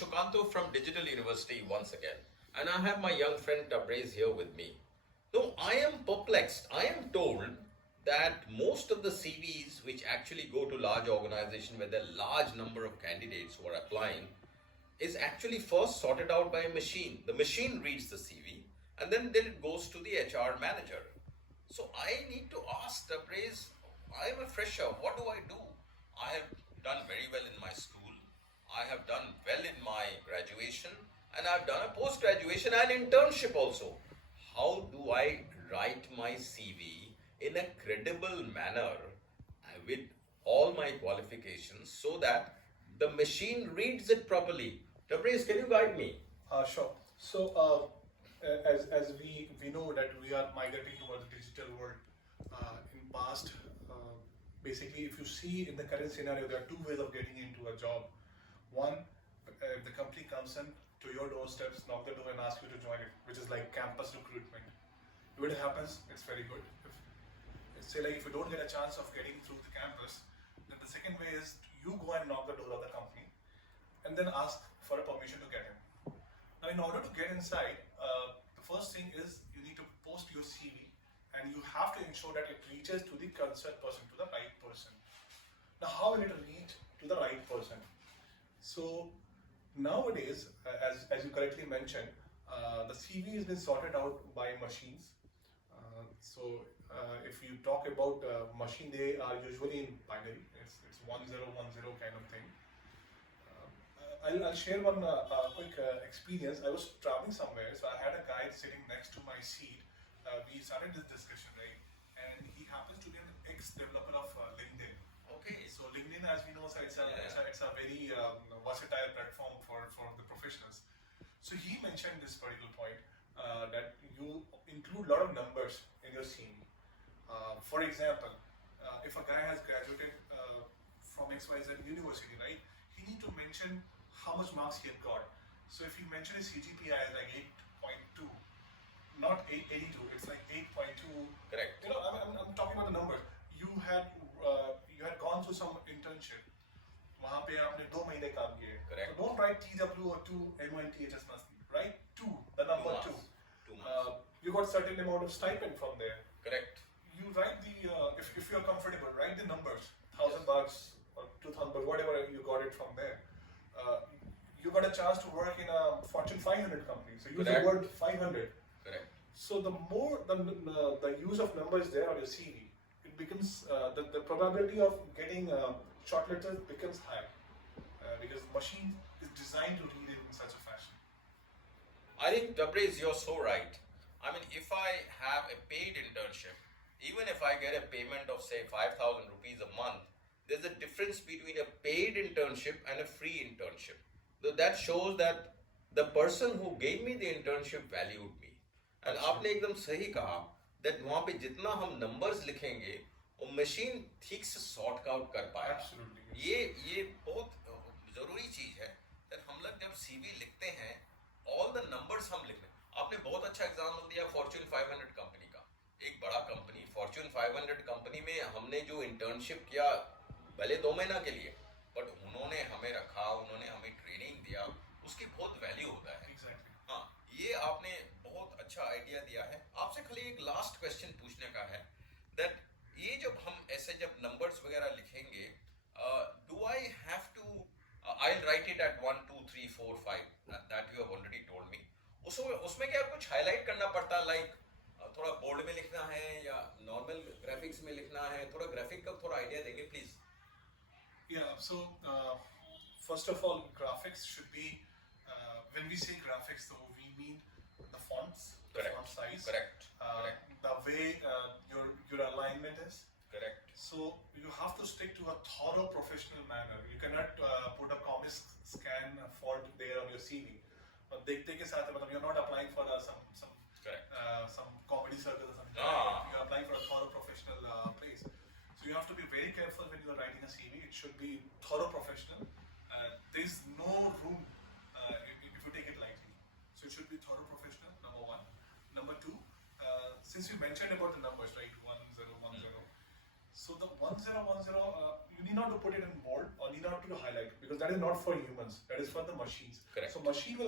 Sukanto from Digital University once again, and I have my young friend Tabraiz here with me. No, I am perplexed. I am told that most of the CVs which actually go to large organizations where there are large number of candidates who are applying is actually first sorted out by a machine. The machine reads the CV and then it goes to the HR manager. So I need to ask Tabraiz, I am a fresher. What do I do? I have done very well in my school. I have done well in my graduation and I've done a post graduation and internship also. How do I write my CV in a credible manner with all my qualifications so that the machine reads it properly? Tabriz, can you guide me? Sure. So, as we know that we are migrating towards the digital world. In past, basically, if you see in the current scenario, there are two ways of getting into a job. One, the company comes in to your doorsteps, knock the door, and ask you to join it, which is like campus recruitment. If it happens, it's very good. Say like if you don't get a chance of getting through the campus, then the second way is you go and knock the door of the company, and then ask for a permission to get in. Now, in order to get inside, the first thing is you need to post your CV, and you have to ensure that it reaches to the concerned person, to the right person. Now, how will it reach to the right person? So nowadays, as you correctly mentioned, the CV has been sorted out by machines. If you talk about machine, they are usually in binary. It's 1010 kind of thing. I'll share one quick experience. I was traveling somewhere, so I had a guy sitting next to my seat. We started this discussion, right? And he happens to be an ex-developer of LinkedIn. Okay. So LinkedIn, as we know, so it's a very versatile platform for the professionals. So he mentioned this particular point that you include a lot of numbers in your CV. For example, if a guy has graduated from XYZ University, right? He need to mention how much marks he had got. So if you mention his CGPA as like 8.2, not 882, it's like 8.2. Correct. You know, I'm talking about the numbers. You had gone through some internship. वहाँ पे आपने 2 महीने काम किए. Correct. So don't write TW or 2 MONTHS must be. Write 2, the number 2. 2 months. You got certain amount of stipend from there. Correct. You write the if you're comfortable, write the numbers. $1,000 or $2,000, whatever you got it from there. You got a chance to work in a Fortune 500 company, so use the word 500. Correct. So the more the use of numbers there on your CV, it becomes the probability of getting shortlisted becomes high because the machine is designed to read it in such a fashion. I think, Tabriz, you're so right. I mean, if I have a paid internship, even if I get a payment of say 5,000 rupees a month, there's a difference between a paid internship and a free internship. So that shows that the person who gave me the internship valued me. And आपने एकदम सही कहा that वहाँ पे जितना हम numbers लिखेंगे वो machine ठीक से sort out कर पाए. Absolutely. ये बहुत जरूरी चीज है that हम लोग जब CV लिखते हैं all the numbers हम लिख लें. आपने बहुत अच्छा एग्जाम्पल दिया Fortune 500 कंपनी का. एक बड़ा कंपनी Fortune 500 कंपनी में हमने जो इंटर्नशिप किया भले 2 महीना के लिए, बट उन्होंने हमें रखा, उन्होंने हमें ट्रेनिंग दिया, उसकी बहुत वैल्यू होता है. Exactly. हाँ, ये आपने बहुत अच्छा आइडिया दिया है. आपसे खाली एक लास्ट क्वेश्चन पूछने का है that ये जब हम ऐसे जब नंबर्स वगैरह लिखेंगे, do I have to I'll write it at 1 2 3 4 5 that you have already told me. उसमें क्या कुछ हाईलाइट करना पड़ता है, लाइक थोड़ा बोल्ड में लिखना है या नॉर्मल ग्राफिक्स में लिखना है? थोड़ा ग्राफिक का थोड़ा आइडिया देंगे please. Yeah, so first of all, graphics should be, when we say graphics though, we mean the fonts, the Correct. font size, Correct. the way your alignment is. Correct. So you have to stick to a thorough professional manner. You cannot put a comic scan font there on your CV. But देखते के साथ मतलब you're not applying for some comedy circle or something. You're applying for a thorough professional place. So you have to be very careful when you're writing a CV. It should be thorough professional. There's no room if you take it lightly. So it should be thorough professional, number one. Number two, since you mentioned about the numbers, right? 1010. So the 1010, you need not to put it in bold or need not to highlight, because that is not for humans. That is for the machines. Correct. So machine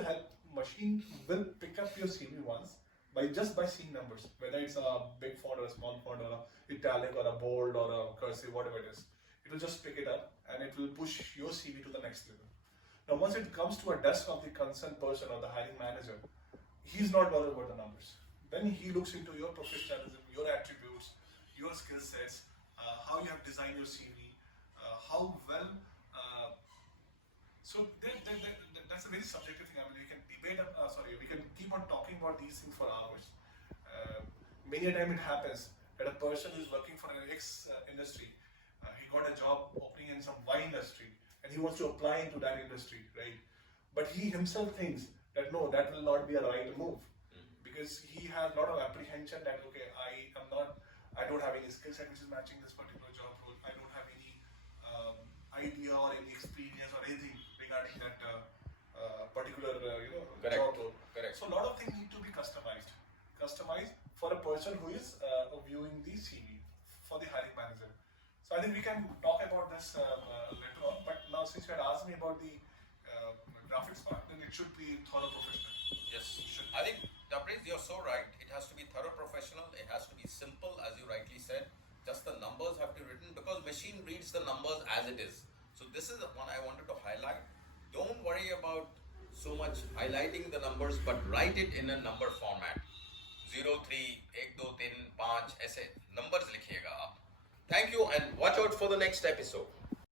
will pick up your CV once by seeing numbers, whether it's a big font or a small font or a italic or a bold or a cursive, whatever it is. It will just pick it up and it will push your CV to the next level. Now, once it comes to a desk of the concerned person or the hiring manager, he's not bothered about the numbers. Then he looks into your professionalism, your attributes, your skill sets, how you have designed your CV, how well. That's a very subjective thing. I mean, we can debate. We can keep on talking about these things for hours. Many a time it happens that a person is working for an X industry. He got a job opening in some Y industry, and he wants to apply into that industry, right? But he himself thinks that no, that will not be a right move, because he has a lot of apprehension that okay, I don't have any skill set which is matching this particular job role. I don't have any idea or any experience or anything regarding that particular Correct. job role. Correct. So a lot of things need to be customized for a person who is viewing the CV for the hiring manager. So I think we can talk about this later on. But now, since you had asked me about the graphics part, then it should be thorough professional. Yes, I think, Tabraiz, you're so right. It has to be thorough professional. It has to be simple, as you rightly said. Just the numbers have to be written, because machine reads the numbers as it is. So this is the one I wanted to highlight. Don't worry about so much highlighting the numbers, but write it in a number format. 0, 3, 1, 2, 3, 5 ऐसे numbers लिखिएगा आप. Thank you, and watch out for the next episode.